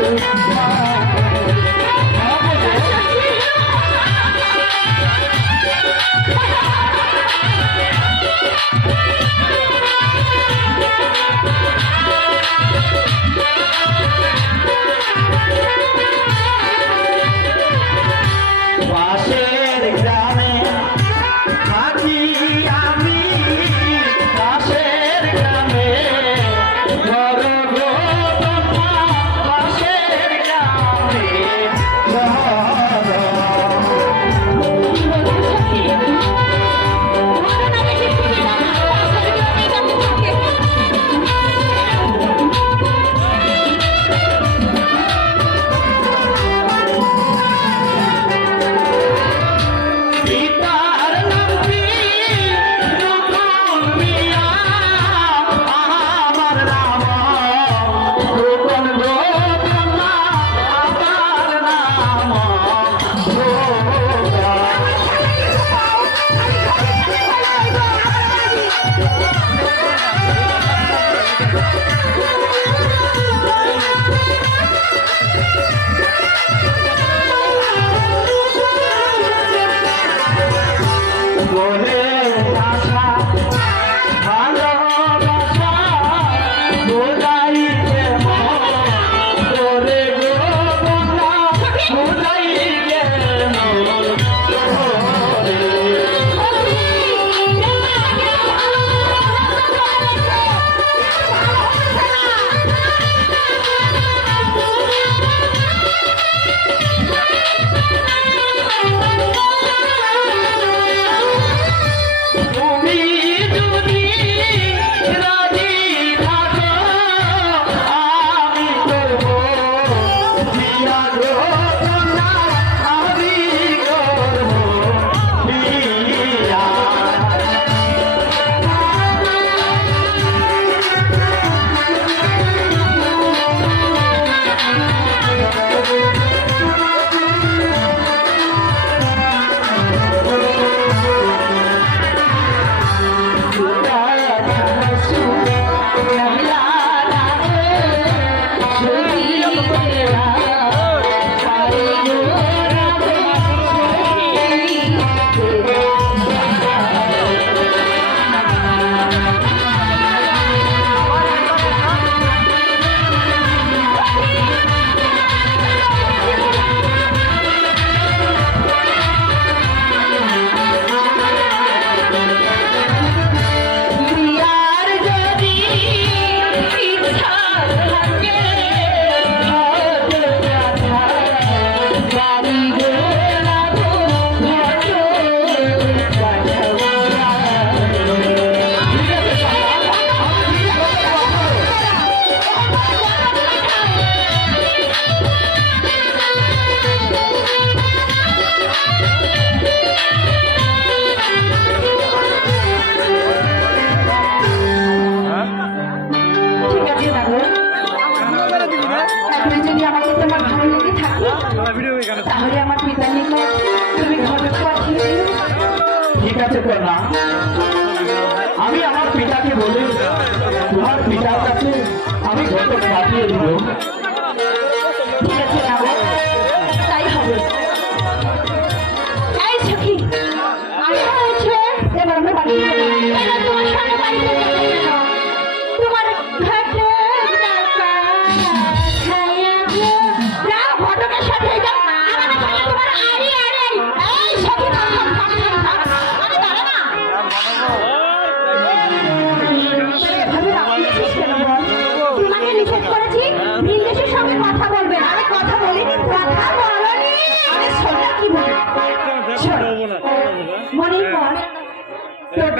goodbye. আছে আমি আমার পিতাকে বলি তোমার পিতার কাছে আমি ঘটক পাঠিয়ে দিব।